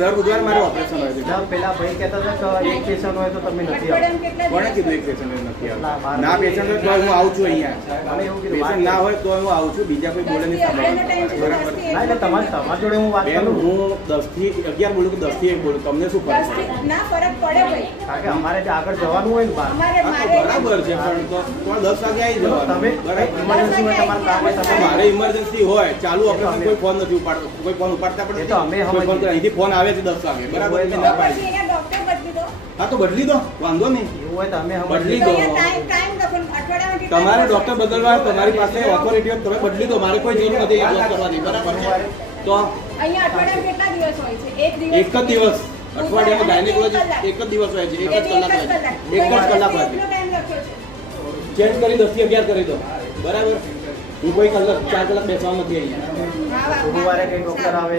દર બુધવારે મારે ઓપરેશન હોય છે. પેલા ભાઈ કહેતા હતા કે એક પેશન્ટ હોય તો તમે નથી આવતા. કોણે કીધું એક પેશન્ટ નથી આવતા? ના પેશન્ટ હોય તો હું આવું છું અહીંયા. મને એવું કીધું પેશન્ટ ના હોય તો હું આવું છું, બીજા કોઈ બોલે નહીં સાંભળવાનું. બરાબર? ના એટલે તમારી જોડે હું વાત બેન, કરું. હું 10 થી 11 બોલું કે 10 થી 1 બોલું, તમને શું ફરક પડે? ના ફરક પડે ભાઈ. કારણ કે અમારે જે આગળ જવાનું હોય ને બહાર. અમારે હા, તો બરાબર છે, પણ તો 10 વાગે આવી જવાનું. તમે બરાબર? ઇમરજન્સી હોય તમારે કામ હોય તમે મારે ઇમરજન્સી હોય, ચાલુ ઓપરેશન, કોઈ ફોન નથી ઉપાડતો, કોઈ ફોન ઉપાડતા પણ એ તો અમે નથી. કોઈ ફોન કરે, અહીંથી ફોન આવે છે 10 વાગે, બરાબર? મેં ના પાડી. પછી અહીંયા ડોક્ટર બદલી દો. હા, તો બદલી દો, વાંધો નહીં. એવું હોય તો અમે બદલી તો દો. અહીંયા ટાઈમ લખો, અઠવાડિયામાં કેટલા તમારે દિવસ ડોક્ટર બદલવા હોય, તમારી પાસે ઓથોરિટી હોય, તમે બદલી દો. મારે કોઈ જરૂર નથી એ જોબ કરવાની, બરાબર છે? તો અહીંયા અઠવાડિયામાં કેટલા દિવસ હોય છે? એક દિવસ. એક જ દિવસ અઠવાડિયામાં ગાયનેકોલોજી એક જ દિવસ હોય છે, એક જ કલાક હોય છે, એક જ કલાક હોય છે. કેટલો ટાઈમ લખ્યો છે? ચેન્જ કરી 10 થી 11 કરી દો, બરાબર? હું કોઈ કલાક 4 કલાક બેસવાનું નથી અહીંયા. હા, ગુરુવારે કઈ ડોક્ટર આવે